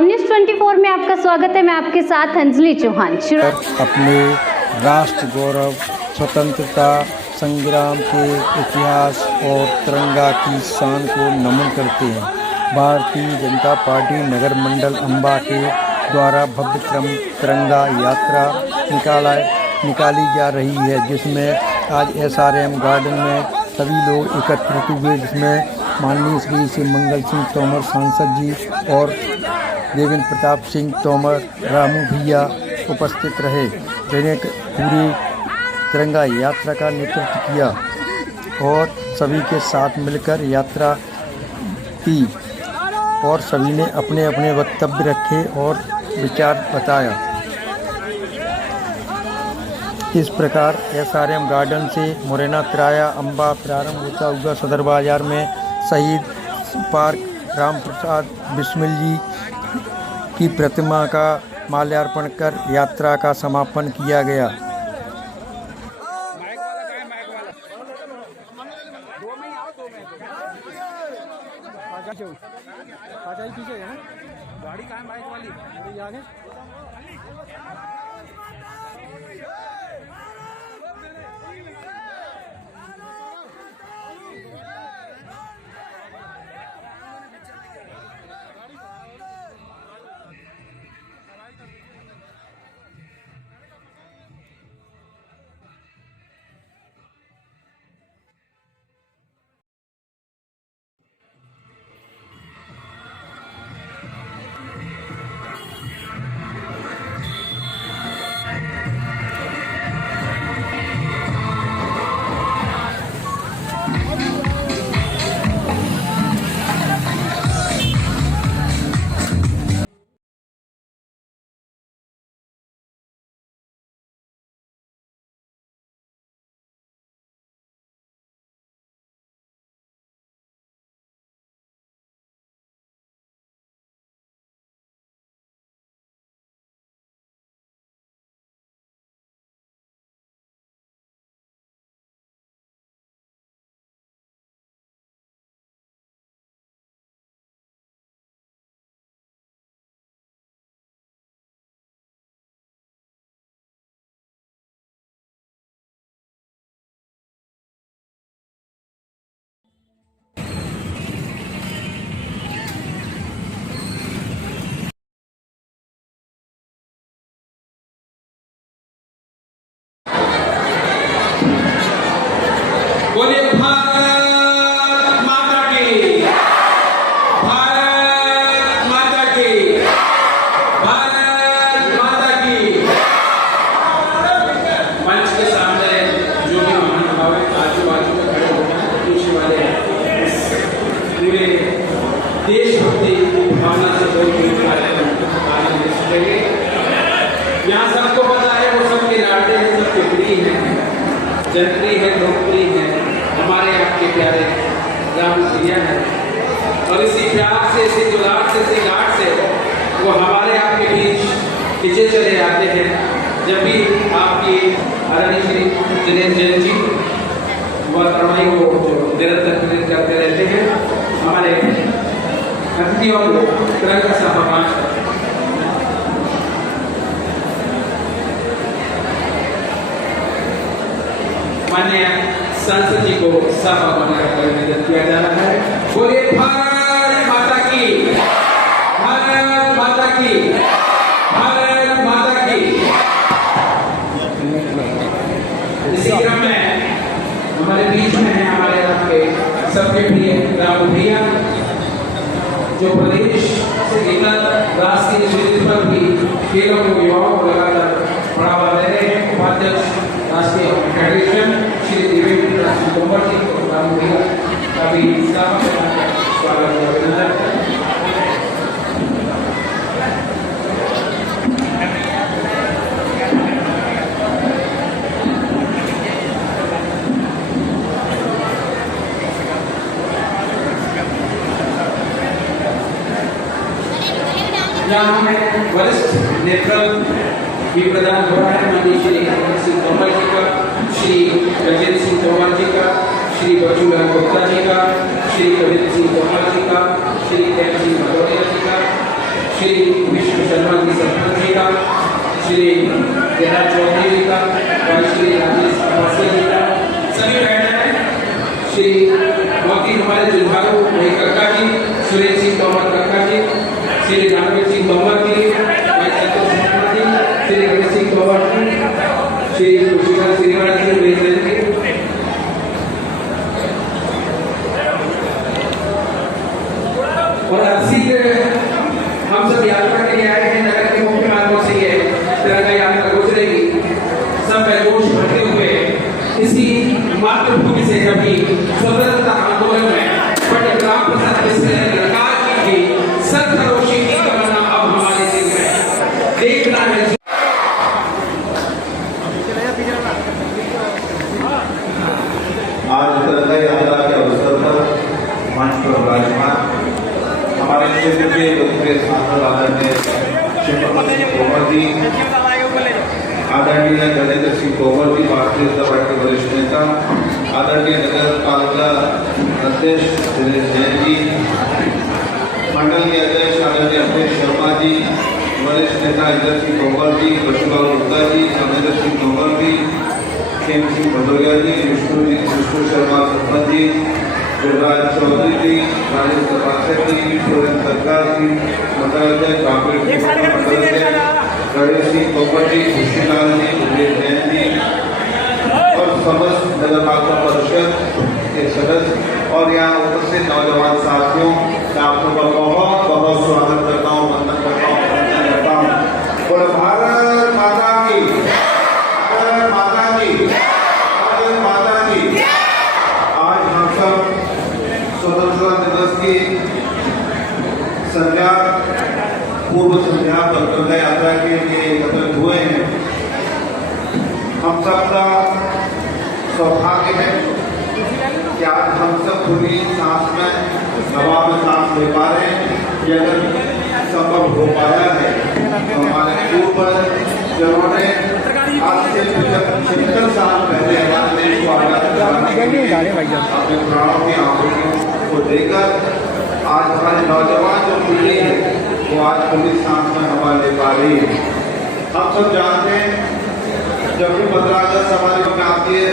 News 24 में आपका स्वागत है। मैं आपके साथ अंजलि चौहान। अपने राष्ट्र गौरव, स्वतंत्रता संग्राम के इतिहास और तिरंगा की शान को नमन करते हैं। भारतीय जनता पार्टी नगर मंडल अम्बा के द्वारा भव्य तिरंगा यात्रा निकाली जा रही है, जिसमें आज SRM गार्डन में सभी लोग एकत्रित हुए, जिसमें माननीय श्री मंगल सिंह तोमर सांसद जी और देवेंद्र प्रताप सिंह तोमर, रामू भैया उपस्थित रहे, जिन्हें पूरी तिरंगा यात्रा का नेतृत्व किया और सभी के साथ मिलकर यात्रा की और सभी ने अपने अपने वक्तव्य रखे और विचार बताया। इस प्रकार SRM गार्डन से मुरैना तिराया अम्बा प्रारंभ होता हुआ सदर बाजार में शहीद पार्क राम प्रसाद बिस्मिल जी की प्रतिमा का माल्यार्पण कर यात्रा का समापन किया गया। गाड़ी कहाँ है बाइक वाली? आगे बोलिए भारत माता की, भारत माता की, भारत माता की। मंच के सामने जो भी महानुभाव आजू बाजू में खड़े होते हैं, पीछे वाले पूरे देशभक्ति भावना से कोई यहाँ सबको पता है, वो सबके लाडले हैं, सबके प्रिय हैं, जनप्रिय है, लोकप्रिय है, हमारे आपके प्यारे राम भैया हैं। और इसी प्यार से, इसी दुलार से, इसी घाट से वो हमारे आपके बीच खिंचे चले आते हैं। जब भी आपकी आदरणीय श्री जिनेन्द्र जैन जी व तरुणाई को जो निरंतर प्रेरित करते रहते हैं, हमारे अतिथियों को तिरंगा सा प्रकाश माननीय सांसद जी को साफा बनाकर निवेदन किया जा रहा है। बोलिए भारत माता की, भारत माता की, भारत माता की। इसी क्रम में हमारे बीच में है हमारे आपके सबके प्रिय रामू भैया, जो प्रदेश से लेकर राष्ट्रीय स्तर पर भी खेलों को युवाओं को लगातार बढ़ावा दे रहे हैं। उपाध्यक्ष राष्ट्रीय फेडरेशन श्री देवेंद्र प्रताप तोमर जी को रामू भैया का भी स्वागत और अभिनंदन। यहाँ हमें वरिष्ठ नेतृत्व भी प्रदान हो रहा है। माननीय श्री मंगल सिंह तोमर जी का, श्री गजेंद्र सिंह तोमर जी का, श्री बचूलाल गुप्ता जी का, श्री कविंद्र सिंह तोमर जी का, श्री प्रेम सिंह भदौरिया जी का, श्री विष्णु शर्मा जी सरपंच जी का, श्री जयराज चौधरी जी का और श्री राजेश अवस्थी जी का, सभी बहनें, श्री बाकी हमारे जुझारू भाई कक्का जी, सुरेश सिंह तोमर कक्का जी, श्री रणवीर सिंह तोमर जी, भाई संतोष शर्मा जी, श्री रमेश सिंह तोमर जी, श्री खुशीलाल श्रीवाड़ा जी, वेदन जी, और अस्सी हम सब यात्रा के लिए आए हैं। नगर के मुख्य मार्गों से ये तिरंगा यात्रा गुजरेगी। सब जोश भरते हुए इसी मातृभूमि से कभी स्वतंत्रता आंदोलन में पंडित राम प्रसाद मिश्र ने सरकार की थी सरफरोशी की तमन्ना अब हमारे दिल में देखना है। आज तिरंगा यात्रा के अवसर पर मंच पर विराजमान हमारे क्षेत्र के लोकप्रिय सांसद आदरणीय शिवप्रकाश सिंह तोमर जी, आदरणीय गजेंद्र सिंह तोमर जी, भारतीय जनता पार्टी के वरिष्ठ नेता, आदरणीय नगर पालिका अध्यक्ष दिनेश जैन जी, मंडल के अध्यक्ष आदरणीय अखिलेश शर्मा जी, वरिष्ठ नेता इंद्र सिंह तोमर जी, बसुलाल गुप्ता जी, अमरिंदर सिंह तोमर जी, खेम सिंह भदौरिया जी, विष्णु शर्मा सरपंच जी, जयराज चौधरी जी, राजेश तपासर जी, सुरेंद्र सरकार जी, मंडलाध्यक्ष गणेश सिंह तोमर जी, खुशीलाल जी, दिनेश जैन जी और समस्त नगर पालिका परिषद के सदस्य और यहाँ उपस्थित नौजवान साथियों, मैं आप सबका बहुत बहुत स्वागत करता हूँ, वंदन करता हूँ, अभिनंदन करता हूँ। और भारत माता की, भारत माता की, भारत माता की। आज हम सब स्वतंत्रता दिवस की संध्या, पूर्व संध्या पर तिरंगा यात्रा के लिए एकत्रित हुए हैं। हम सबका सौभाग्य है कि आज हम सब खुली सांस में, हवा में सांस ले पा रहे हैं। ये अगर संभव हो पाया है तो हमारे पूर्वज जिन्होंने आज से 75 साल पहले हमारे देश को आजाद कराने के लिए अपने प्राणों की आहुतियों को देकर आज हमारे नौजवान जो पीढ़ी है वो आज खुली सांस में हवा ले पा रही है। हम सब जानते हैं जब भी 15 अगस्त हमारे में आती है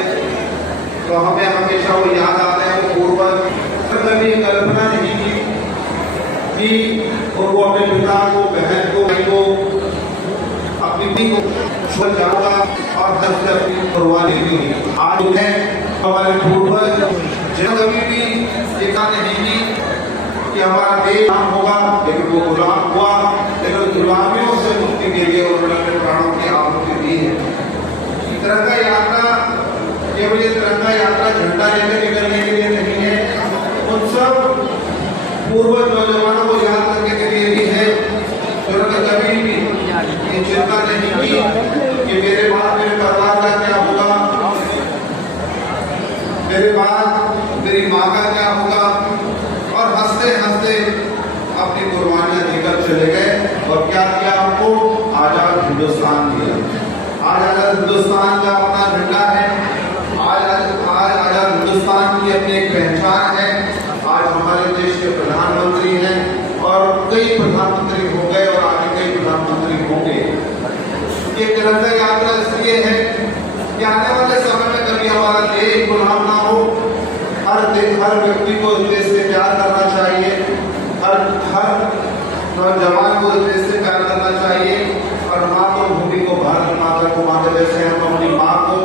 तो हमें हमेशा वो याद आते हैं वो पूर्वज। कभी कल्पना नहीं की कि वो अपने पिता को, बहन को, भाई को, अपनी पत्नी को छोड़ जाऊंगा और घर से अपनी कुर्बानी दी। आज उन्हें हमारे पूर्वज जिन्होंने कभी भी देखा नहीं की कि हमारा देश गुलाम होगा, लेकिन वो गुलाम हुआ, लेकिन गुलामियों से मुक्ति के लिए उन्होंने अपने प्राणों की आहुति दी है। तिरंगा यात्रा केवल ये तिरंगा यात्रा झंडा लेकर निकलने के लिए नहीं है, उन सब पूर्वज नौजवानों को याद करने के लिए भी है जिन्होंने कभी भी ये चिंता नहीं की कि मेरे बाद मेरे परिवार का क्या होगा, मेरे बाद मेरी माँ का क्या होगा, और हंसते हंसते अपनी कुर्बानियां देकर चले गए। और क्या किया आपको? आजाद हिंदुस्तान दिया। आज आजाद हिंदुस्तान का अपना झंडा है, आज आजाद हिंदुस्तान की अपनी एक पहचान है। आज हमारे देश के प्रधानमंत्री हैं और कई प्रधानमंत्री हो गए और आगे कई प्रधानमंत्री होंगे। ये तिरंगा यात्रा इसलिए है कि आने वाले समय में कभी हमारा देश गुलाम ना हो। हर व्यक्ति को इस देश से प्यार करना चाहिए, हर नौजवान को इस देश से प्यार करना चाहिए और मातृभूमि को, भारत माता को माता जैसे हम अपनी माँ को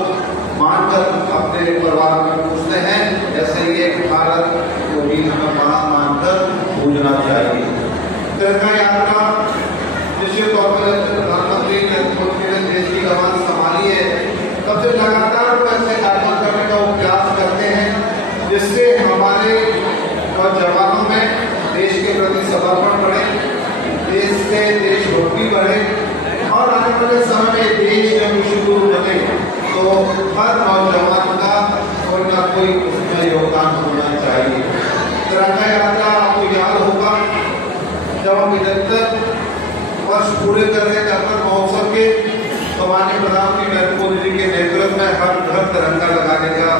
मानकर अपने परिवार में पूछते हैं, ऐसे ही एक भारत को भी हमें माँ मानकर पूजना चाहिए। तिरंगा यात्रा निश्चित तौर पर प्रधानमंत्री नरेंद्र मोदी ने देश की कमान संभाली है, तब से लगातार वो ऐसे कार्यक्रम करने का प्रयास करते हैं जिससे हमारे नौजवानों में देश के प्रति समर्पण बढ़े, देश से देशभक्ति बढ़े और आने वाले समय में देश जब शुरू बने तो हर नौजवान का कोई ना कोई उसमें योगदान होना चाहिए। तिरंगा यात्रा आपको याद होगा जब हम 75 वर्ष पूरे कर रहे थे अमृत महोत्सव के, तो माननीय प्रधानमंत्री नरेंद्र मोदी जी के नेतृत्व में हर घर तिरंगा लगाने का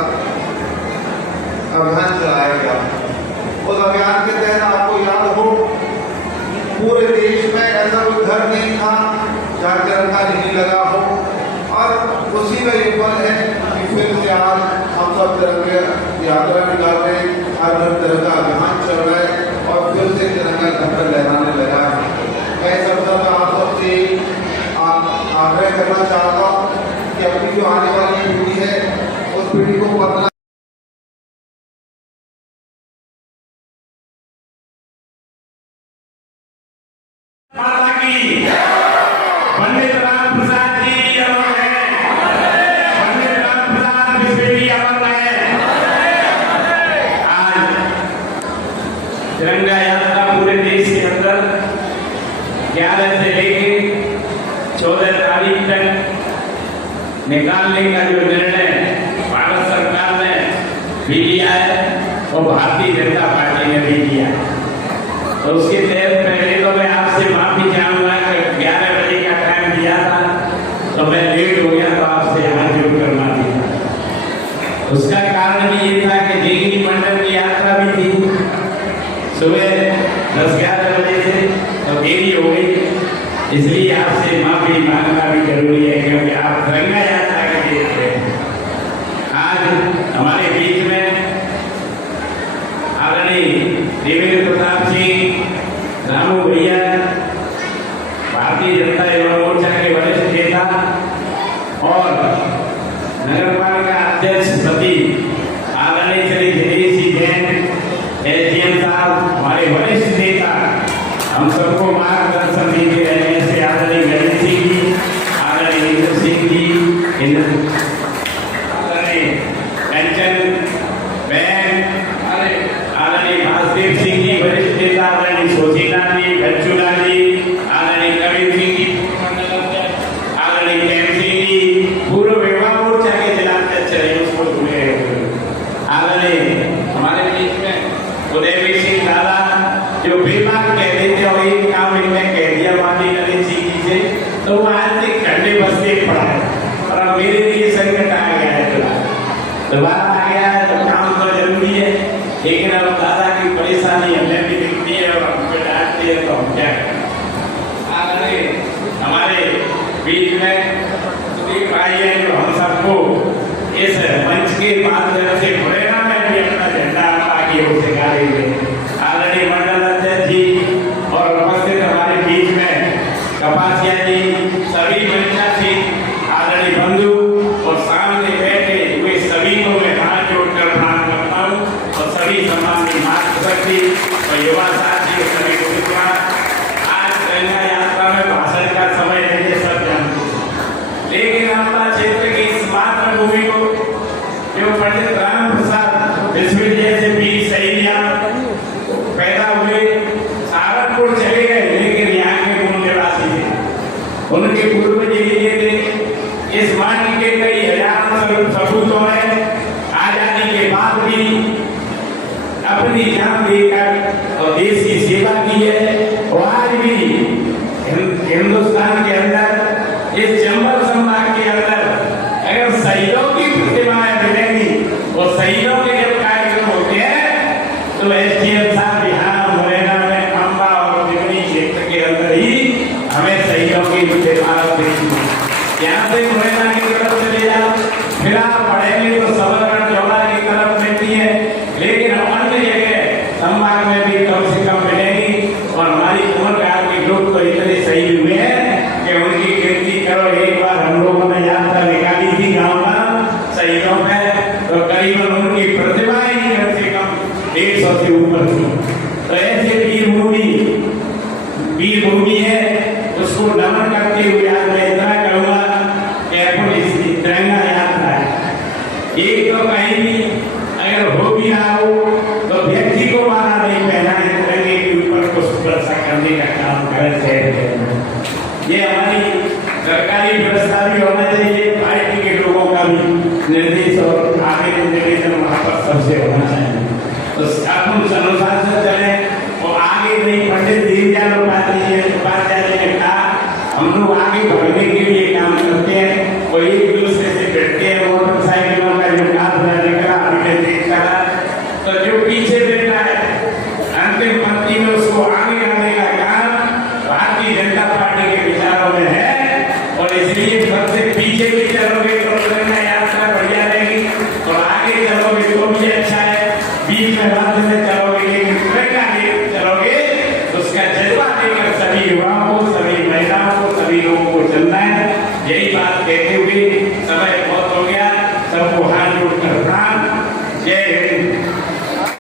अभियान चलाया गया। उस अभियान के तहत आपको याद हो पूरे देश में ऐसा कोई घर नहीं था जहाँ तिरंगा नहीं लगा हो, और उसी का ये फल है कि फिर से आज हम सब तिरंगे यात्रा निकाल रहे हैं, हर घर तिरंगा अभियान चल रहा है और फिर से तिरंगा झंडा लहराने लगा है। मैं इस अवसर पर आप सबसे आग्रह करना चाहता हूँ कि अपनी जो आने वाली पीढ़ी है उस पीढ़ी को पता माता की पंडित राम प्रसाद जी अमर है, पंडित राम प्रसाद विश्वेश्वरी अमर है। आज तिरंगा यात्रा पूरे देश के अंदर 11 से लेके 14 तारीख तक निकालने का जो निर्णय भारत सरकार ने भी लिया है वो भारतीय जनता पार्टी ने भी लिया है। तो उसके तहत पहले तो मैं आपसे माफी चाहूंगा कि 11 बजे का टाइम दिया था तो मैं लेट हो गया, तो आपसे हाथ जोड़ कर माफी। उसका कारण भी ये था कि देवी मंडल की यात्रा भी थी सुबह 10-11 बजे से, तो देरी हो गई, इसलिए आपसे माफी मांगना भी जरूरी है क्योंकि आप तिरंगा यात्रा के लिए थे। आज हमारे बीच में आदरणीय देवेंद्र प्रताप सिंह रामू भैया, भारतीय जनता युवा मोर्चा के वरिष्ठ नेता और नगर पालिका अध्यक्ष पति आदरणीय श्री दिनेश जी जैन एसडीएम साहब, हमारे वरिष्ठ नेता, हम सबको मार्गदर्शन देते रहे ऐसे आदरणीय गणेश सिंह जी, आदरणीय इंद्र सिंह जी, आदरणीय कंचन बहन, आदरणीय वासुदेव सिंह जी वरिष्ठ नेता, आदरणीय सोचीलाल जी, बच्चूलाल जी, आदरणीय कबीर सिंह जी, आदरणीय प्रेम सिंह जी, पूर्व युवा मोर्चा के जिलाध्यक्ष रहे उसको जुड़े, आदरणीय हमारे बीच में उदयवीर सिंह दादा जो बेबाक कह देते और एक काम इनने कह दिया मानी गणेश जी से, तो वो आज तक घंटे बसते पड़ा है और अब मेरे लिए संकट आ गया है, दोबारा आ गया है तो काम तो जरूरी है, लेकिन अब दादा की परेशानी हमें भी दिखती है और हमको डांटती है तो हम क्या करें। आदरणीय हमारे बीच में सुधीर भाई है जो हम सबको इस मंच के माध्यम से मुरैना में भी अपना झंडा आगे सिखाएंगे। आदरणीय मंडल अध्यक्ष जी और उपस्थित हमारे बीच में कपासिया जी, सभी मंचासी आदरणीय बंधु और सामने बैठे हुए सभी को मैं हाथ जोड़कर प्रणाम करता हूँ और सभी सम्मानित मातृशक्ति और युवा साथी सभी को आज तिरंगा यात्रा में भाषण का समय नहीं सब जानते, लेकिन आपका क्षेत्र की इस मातृभूमि को जो पंडित राम प्रसाद विश्वेश्वरी जैसे वीर शहीदियां पैदा हुए, सहारनपुर चले गए, लेकिन यहाँ के मूल निवासी थे, उनके पूर्वज ये थे। इस माटी के कई हजार सबूतों में आजादी के बाद भी अपनी जान देकर और देश की सेवा की है और आज भी हिंदुस्तान के अंदर इस चंबल संभाग के अंदर अगर शहीदों की प्रतिमाएं मिलेंगी और शहीदों के जब कार्यक्रम होते हैं तो एसडीएम साहब बिहार मुरैना में अम्बा और दिमनी क्षेत्र के अंदर ही हमें शहीदों की प्रतिमाएं देखी। यहाँ से मुरैना की तरफ चले जाओ, फिर आप पढ़ेंगे तो सबरगढ़ चौड़ा की तरफ मिलती है, लेकिन अन्य जगह संभाग में भी कम से कम मिलेगी। और हमारी उम्र काल के लोग तो इतने शहीद हुए हैं कि उनकी गिनती करो। एक बार हम लोगों ने यात्रा निकाली थी गाँव का शहीदों में, तो करीबन उनकी प्रतिमाएं ही कम से कम 150 से ऊपर थी। तो ऐसे वीर भूमि है, उसको नमन करते हुए आज मैं इतना कहूँगा कि अपनी तिरंगा यात्रा है। एक तो कहीं भी अगर हो भी रहा हो तो व्यक्ति को माला नहीं पहनाए, तिरंगे के ऊपर को सुरक्षा करने का काम करते हैं। ये हमारी सरकारी व्यवस्था भी होना चाहिए, पार्टी के लोगों का भी निर्देश और आगे निवेदन वहाँ पर सबसे होना चाहिए। तो अपन अनुसार से चले और आगे नहीं। पंडित दीनदयाल उपाध्याय जी ने कहा हम लोग आगे बढ़ने के लिए काम करते हैं और एक दूसरे से बैठते हैं। मोटरसाइकिलों का जो काम निकला अभी मैं देख रहा, तो जो पीछे बैठा है अंतिम पंक्ति में उसको आगे आने का काम भारतीय जनता कहते हुए समय बहुत हो गया, सबको हाथ जोड़कर प्रणाम। जय हिंद।